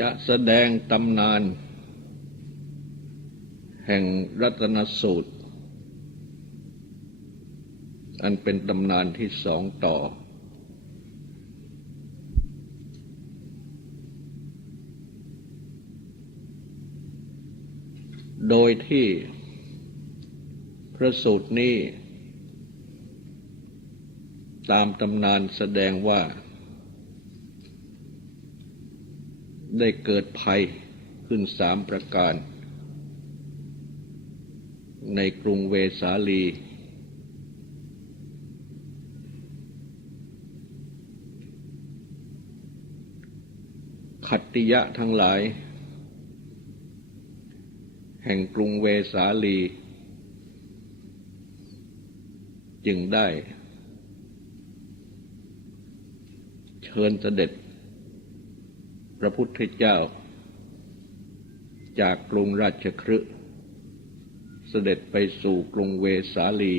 จะแสดงตำนาน แห่งรัตนสูตร อันเป็นตำนานที่สองต่อ โดยที่พระสูตรนี้ ตามตำนานแสดงว่า ได้เกิดภัยขึ้นสามประการ ในกรุงเวสาลี ขัตติยะทั้งหลาย แห่งกรุงเวสาลี จึงได้ เชิญเสด็จ ระพุทธเจ้า จากกรุงราชครึเสด็จไปสู่กรุงเวสาลี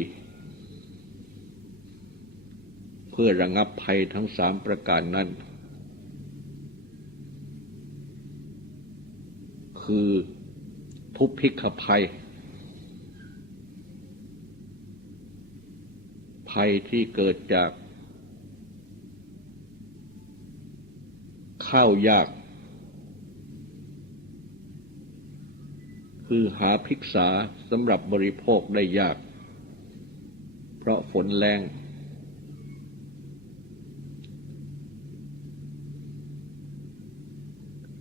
เพื่อระงับภัยทั้งสามประการนั้น คือทุพพิกภัย ภัยที่เกิดจาก ข้าวยาก คือหาภิกษาสำหรับบริโภคได้ยาก เพราะฝนแรง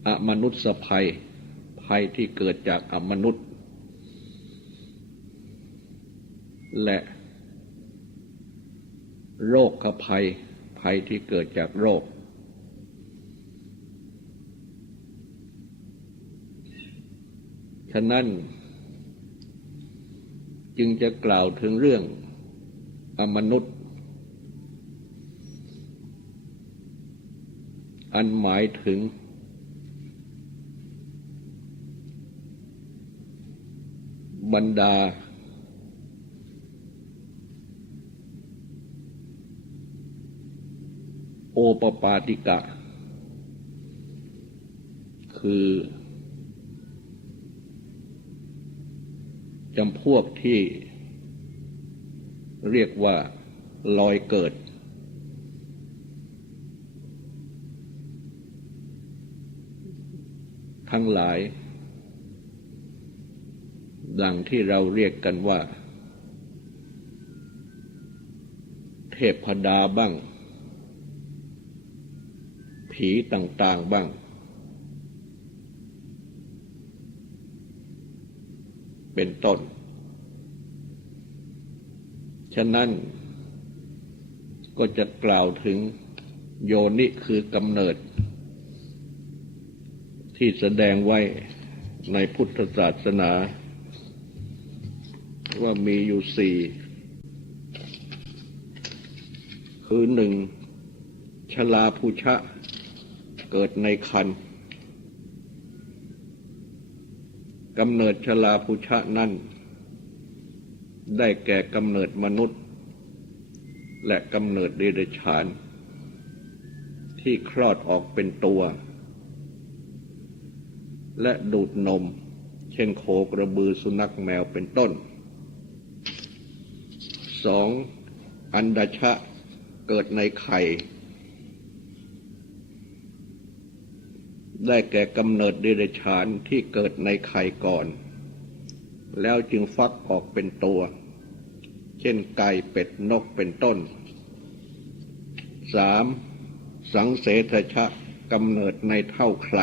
อมนุษย์ภัย ภัยที่เกิดจากอมนุษย์ และโรคภัย ภัยที่เกิดจากโรค ฉะนั้น จึงจะกล่าวถึงเรื่องอมนุษย์ อันหมายถึง บรรดา โอปปาติกะ คือ จำพวกที่เรียกว่าลอยเกิด ทั้งหลาย ดังที่เราเรียกกันว่า เทพดาบ้าง ผีต่าง ๆ บ้าง เป็นต้น ฉะนั้นก็จะกล่าวถึงโยนิคือกำเนิด ที่แสดงไว้ในพุทธศาสนา ว่ามีอยู่สี่คือหนึ่งชลาภูชะเกิดในคัน กำเนิดชลาภูชะนั้น ได้แก่กำเนิดมนุษย์ และกำเนิดเดรัจฉาน ที่คลอดออกเป็นตัว และดูดนม เช่นโคกระบือสุนัขแมวเป็นต้นสองอันดชะเกิดในไข่ ได้แก่กำเนิดเดรัจฉานที่เกิดในไข่ก่อน แล้วจึงฟักออกเป็นตัว เช่นไก่เป็ดนกเป็นต้นสามสังเสทชะกำเนิดในเท่าใคร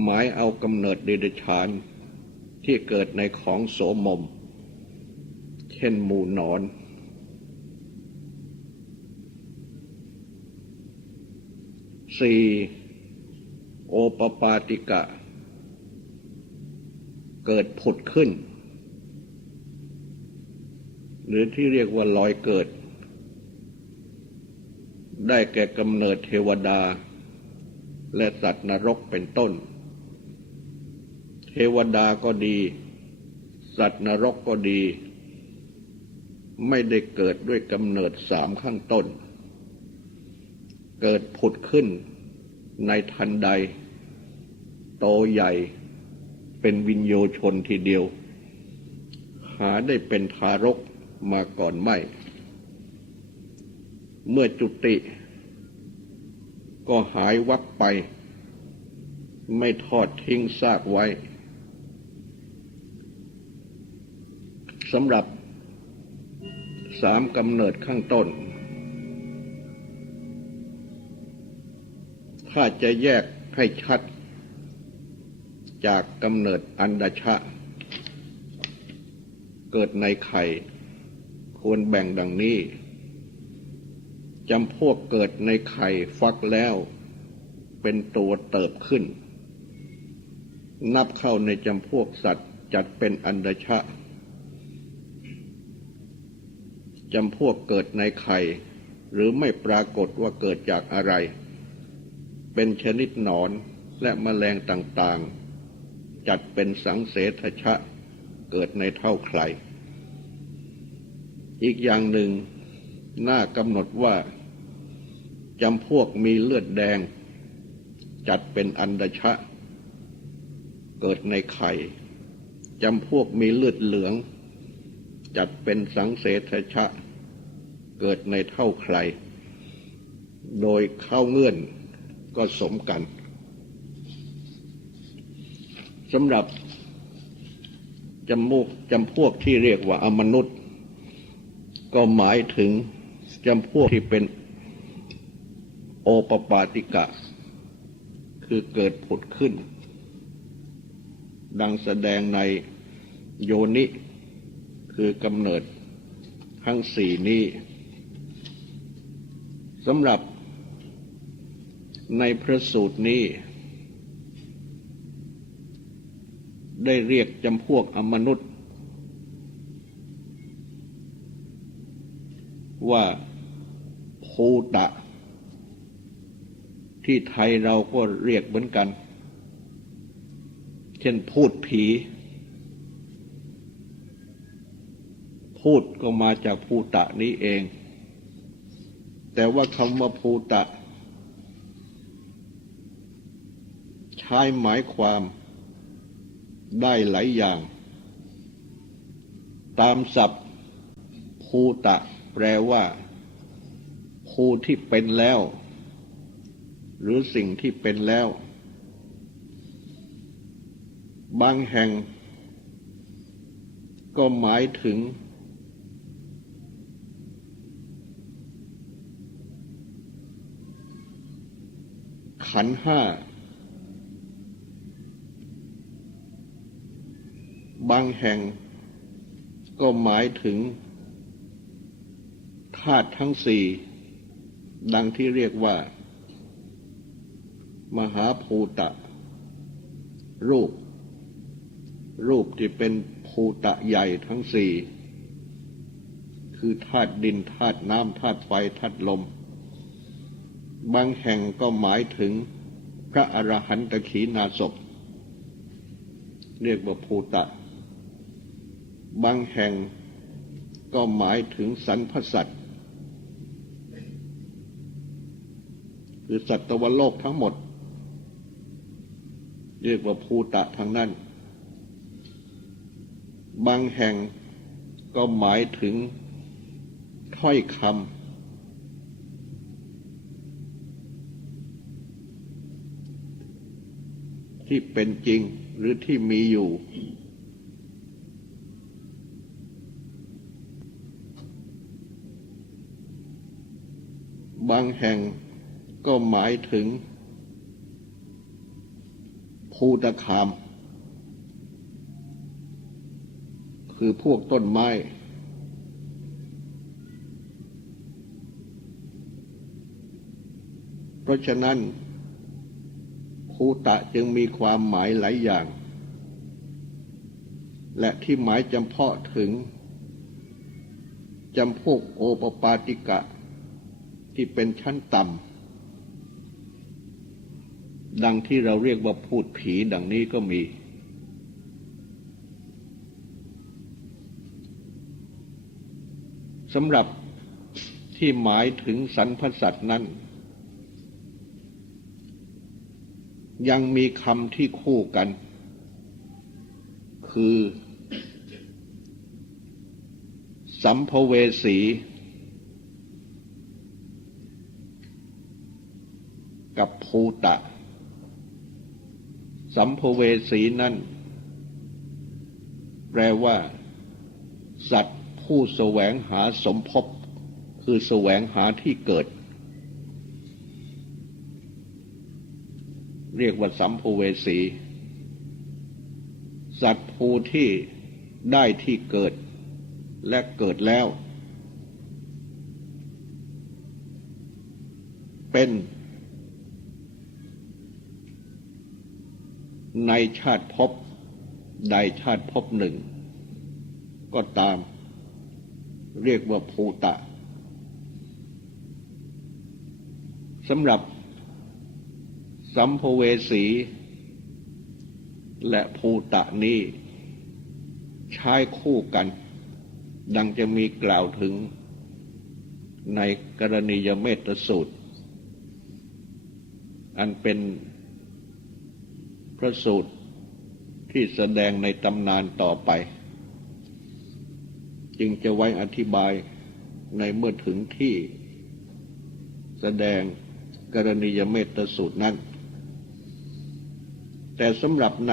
หมายเอากำเนิดเดรัจฉานที่เกิดในของโสมม เช่นหมูนอน สี่โอปปาติกะ เกิดผุดขึ้น หรือที่เรียกว่าลอยเกิด ได้แก่กำเนิดเทวดา และสัตว์นรกเป็นต้น เทวดาก็ดี สัตว์นรกก็ดี ไม่ได้เกิดด้วยกำเนิดสามขั้นต้น เกิดผุดขึ้นในทันใด โตใหญ่เป็นวินโยชนทีเดียว หาได้เป็นทารกมาก่อนไม่ เมื่อจุติ ก็หายวับไป ไม่ทอดทิ้งซากไว้สำหรับสามกำเนิดข้างต้น ถ้าจะแยกให้ชัด จากกำเนิดอันดชะ เกิดในไข่ ควรแบ่งดังนี้จำพวกเกิดในไข่ฟักแล้ว เป็นตัวเติบขึ้น นับเข้าในจำพวกสัตว์จัดเป็นอันดชะจำพวกเกิดในไข่ หรือไม่ปรากฏว่าเกิดจากอะไร เป็นชนิดหนอนและแมลงต่างๆ จัดเป็นสังเสทชะเกิดในเท่าใคร อีกอย่างหนึ่งน่ากำหนดว่าจำพวกมีเลือดแดง จัดเป็นอันดชะ เกิดในไข่จำพวกมีเลือดเหลือง จัดเป็นสังเสทชะ เกิดในเท่าใคร โดยเข้าเงื่อน ก็สมกันสำหรับจำมูกจำพวกที่เรียกว่าอมนุษย์ ก็หมายถึงจำพวกที่เป็นโอปปาติกะ คือเกิดผุดขึ้น ดังแสดงในโยนิ คือกำเนิดทั้งสี่นี้สำหรับ ในพระสูตรนี้ ได้เรียกจำพวกอมนุษย์ ว่าภูตะ ที่ไทยเราก็เรียกเหมือนกัน เช่นพูดผี พูดก็มาจากภูตะนี้เอง แต่ว่าคำว่าภูตะ ใช้หมายความได้หลายอย่าง ตามศัพท์ภูตะแปลว่าภูที่เป็นแล้ว หรือสิ่งที่เป็นแล้ว บางแห่ง ก็หมายถึง ขันห้า บางแห่งก็หมายถึงธาตุทั้งสี่ ดังที่เรียกว่า มหาภูตะ รูป รูปที่เป็นภูตะใหญ่ทั้งสี่ คือธาตุดินธาตุน้ำธาตุไฟธาตุลม บางแห่งก็หมายถึงพระอรหันตขีนาศพเรียกว่าภูตะ บางแห่งก็หมายถึงสันพสัตว์คือสัตวโลกทั้งหมด เรียกว่าภูตะทั้งนั้น บางแห่งก็หมายถึงถ้อยคำที่เป็นจริงหรือที่มีอยู่ บางแห่งก็หมายถึง ภูตะคาม คือพวกต้นไม้ เพราะฉะนั้นภูตะจึงมีความหมายหลายอย่าง และที่หมายจำเพาะถึงจำพวกโอปปาติกะ ที่เป็นชั้นต่ำดังที่เราเรียกว่าพูดผีดังนี้ก็มี สำหรับที่หมายถึงสรรพสัตว์นั้น ยังมีคำที่คู่กัน คือ สัมภเวสี กับ ภูตะ สัมภเวสีนั่น แปลว่า สัตว์ผู้แสวงหาสมภพคือแสวงหาที่เกิด เรียกว่าสัมภเวสี สัตว์ผู้ที่ได้ที่เกิด และเกิดแล้ว เป็น ในชาติภพใดชาติภพหนึ่ง ก็ตามเรียกว่าภูตะสำหรับสัมภเวสี และภูตะนี้ ใช้คู่กัน ดังจะมีกล่าวถึงในกรณียเมตสูตร อันเป็น ระสูตรที่แสดงในตำนานต่อไป จึงจะไว้อธิบายในเมื่อถึงที่แสดงกรณียเมตสูตรนั้น แต่สำหรับใน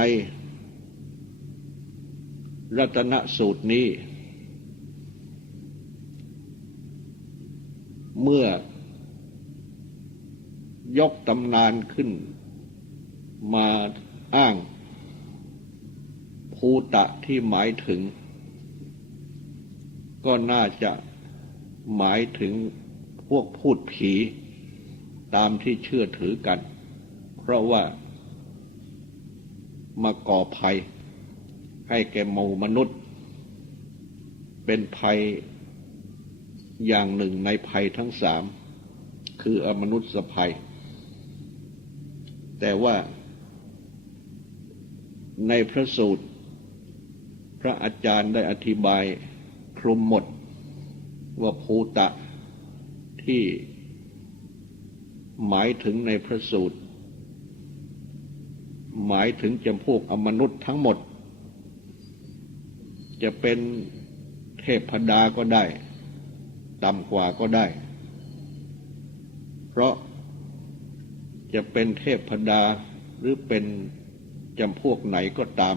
รัตนสูตรนี้ เมื่อยกตำนานขึ้นมา อ้าง ภูตะที่หมายถึง ก็น่าจะหมายถึงพวกพูดผีตามที่เชื่อถือกัน เพราะว่ามาก่อภัย ให้แก่หมู่มนุษย์ เป็นภัยอย่างหนึ่งในภัยทั้งสาม คืออมนุษย์ภัย แต่ว่า ในพระสูตร พระอาจารย์ได้อธิบายคลุมหมด ว่าภูตะที่หมายถึงในพระสูตร หมายถึงจำพวกอมนุษย์ทั้งหมด จะเป็นเทพดาก็ได้ต่ำกว่าก็ได้ เพราะจะเป็นเทพดาหรือเป็น จำพวกไหนก็ตาม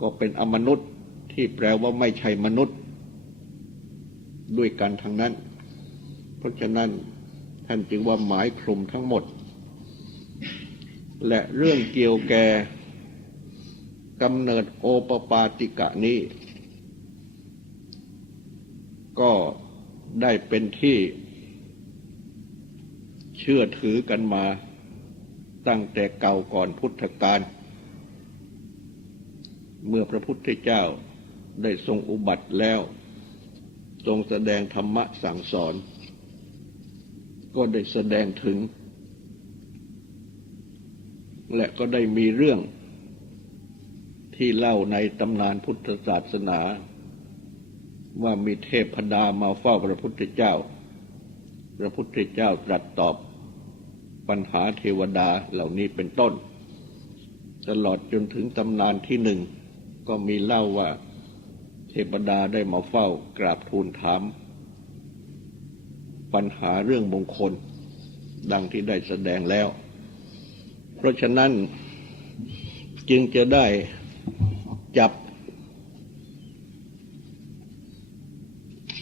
ก็เป็นอมนุษย์ที่แปลว่าไม่ใช่มนุษย์ ด้วยกันทั้งนั้น เพราะฉะนั้นท่านจึงว่าหมายคลุมทั้งหมด และเรื่องเกี่ยวแก่กำเนิดโอปปาติกะนี้ ก็ได้เป็นที่เชื่อถือกันมา ตั้งแต่เก่าก่อนพุทธกาลเมื่อพระพุทธเจ้าได้ทรงอุบัติแล้ว ทรงแสดงธรรมะสั่งสอน ก็ได้แสดงถึง และก็ได้มีเรื่องที่เล่าในตำนานพุทธศาสนา ว่ามีเทพพดามาเฝ้าพระพุทธเจ้า พระพุทธเจ้าตรัสตอบ ปัญหาเทวดาเหล่านี้เป็นต้น ตลอดจนถึงตำนานที่หนึ่ง ก็มีเล่าว่าเทพดาได้มาเฝ้ากราบทูลถาม ปัญหาเรื่องมงคล ดังที่ได้แสดงแล้ว เพราะฉะนั้นจึงจะได้จับ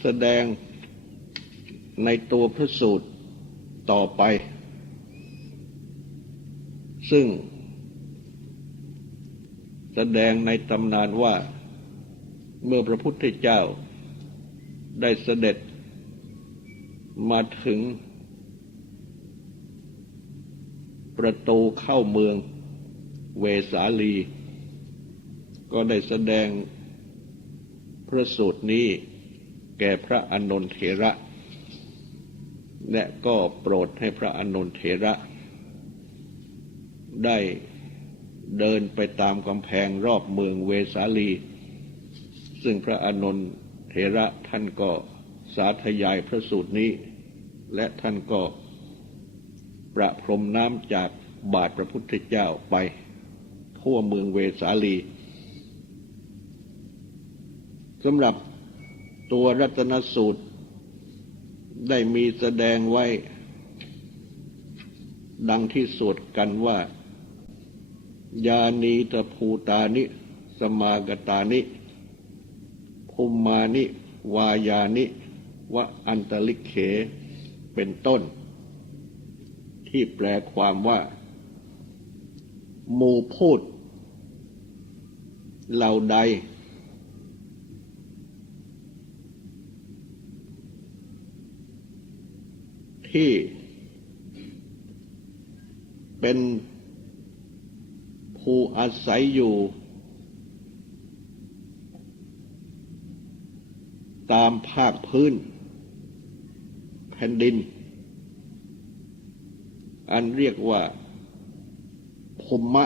แสดงในตัวพระสูตรต่อไป ซึ่งแสดงในตำนานว่าเมื่อพระพุทธเจ้าได้เสด็จมาถึงประตูเข้าเมืองเวสาลี ก็ได้แสดงพระสูตรนี้แก่พระอนนทเถระ และก็โปรดให้พระอนนทเถระ ได้เดินไปตามกำแพงรอบเมืองเวสาลี ซึ่งพระอนนทเถระท่านก็สาธยายพระสูตรนี้ และท่านก็ประพรมน้ำจากบาทพระพุทธเจ้าไป ทั่วเมืองเวสาลีสำหรับตัวรัตนสูตรได้มีแสดงไว้ ดังที่สวดกันว่า ยานีตภูตานิ สมากตานิภูมมานิ วายานิ วะอันตลิกเข เป็นต้น ที่แปลความว่า หมู่พูด เหล่าใด ที่เป็น ผู้อาศัยอยู่ ตามภาคพื้น แผ่นดิน อันเรียกว่าภูมะ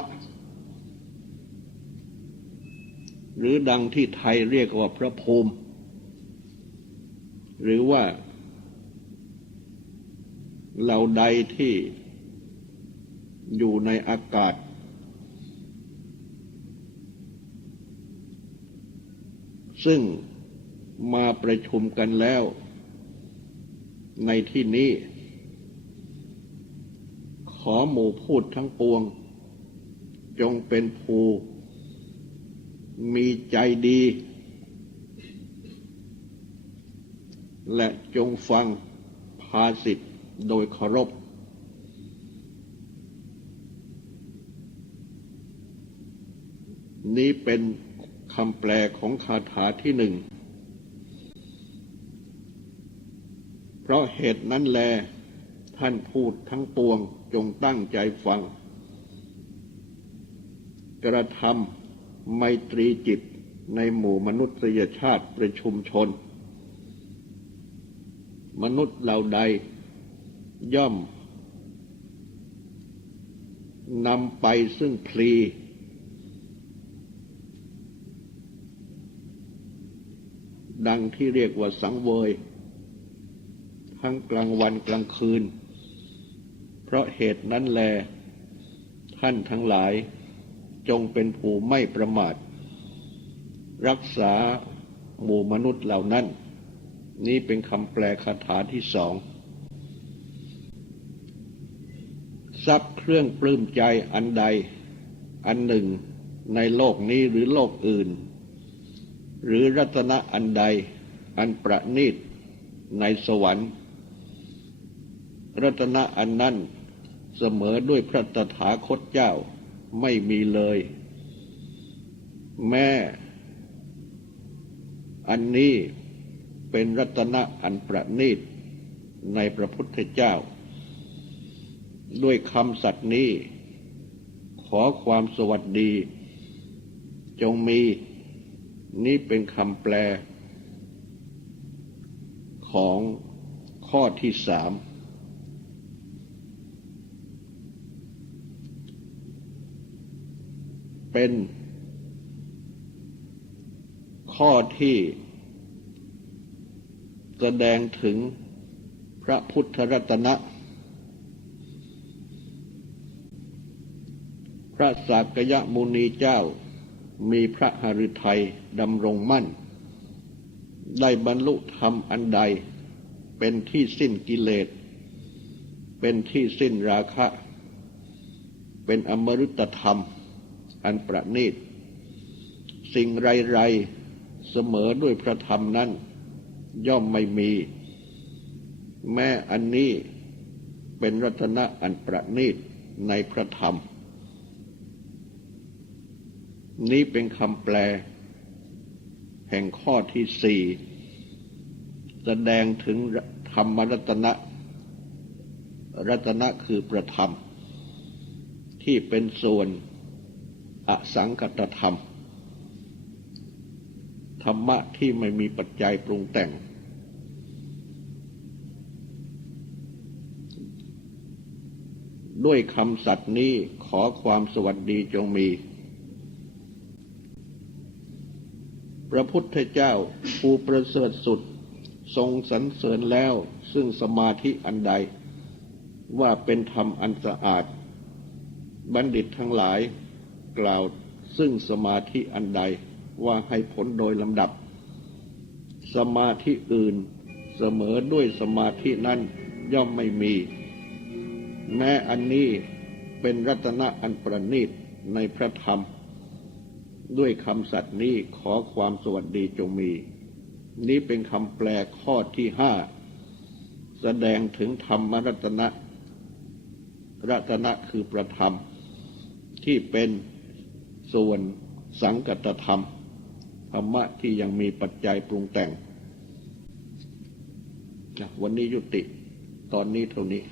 หรือดังที่ไทยเรียกว่าพระภูมิ หรือว่าเหล่าใดที่อยู่ในอากาศ ซึ่งมาประชุมกันแล้ว ในที่นี้ ขอหมู่พูดทั้งปวง จงเป็นภูมีใจดี และจงฟังภาสิทธ์โดยเคารพนี้เป็นำแปลของคาถาที่หนึ่ง เพราะเหตุนั้นแล ท่านพูดทั้งปวงจงตั้งใจฟัง กระทำไมตรีจิตในหมู่มนุษยชาติประชุมชน มนุษย์เหล่าใด ย่อมนำไปซึ่งพลี ดังที่เรียกว่าสังเวย ทั้งกลางวันกลางคืน เพราะเหตุนั้นแล ท่านทั้งหลายจงเป็นผู้ไม่ประมาท รักษาหมู่มนุษย์เหล่านั้น นี่เป็นคำแปลคาถาที่สองทรัพย์เครื่องปลื้มใจอันใด อันหนึ่งในโลกนี้หรือโลกอื่น หรือรัตนะอันใดอันประณีตในสวรรค์ รัตนะอันนั้นเสมอด้วยพระตถาคตเจ้าไม่มีเลย แม่อันนี้เป็นรัตนะอันประณีตในพระพุทธเจ้า ด้วยคำสัตย์นี้ ขอความสวัสดี จงมี นี่เป็นคำแปลของข้อที่สามเป็นข้อที่แสดงถึงพระพุทธรัตนะ พระสากยมุนีเจ้า มีพระหฤทัยดำรงมั่น ได้บรรลุธรรมอันใด เป็นที่สิ้นกิเลส เป็นที่สิ้นราคะ เป็นอมฤตธรรม อันประณีต สิ่งไรๆเสมอด้วยพระธรรมนั้น ย่อมไม่มี แม้อันนี้เป็นรัตนะอันประณีตในพระธรรม นี้เป็นคำแปล แห่งข้อที่สี่แสดงถึงธรรมรัตนะ รัตนะคือประธรรม ที่เป็นส่วนอสังกตธรรม ธรรมะที่ไม่มีปัจจัยปรุงแต่ง ด้วยคำสัตย์นี้ขอความสวัสดีจงมี พระพุทธเจ้าผู้ประเสริฐสุด ทรงสรรเสริญแล้วซึ่งสมาธิอันใด ว่าเป็นธรรมอันสะอาด บัณฑิตทั้งหลายกล่าวซึ่งสมาธิอันใดว่าให้ผลโดยลำดับ สมาธิอื่นเสมอด้วยสมาธินั้นย่อมไม่มี แม้อันนี้เป็นรัตนะอันประณีตในพระธรรม ด้วยคำสัตย์นี้ขอความสวัสดีจงมี นี้เป็นคำแปลข้อที่ห้าแสดงถึงธรรมรัตนะรัตนะคือประธรรม ที่เป็นส่วนสังกัตธรรม ธรรมะที่ยังมีปัจจัยปรุงแต่ง วันนี้ยุติตอนนี้เท่านี้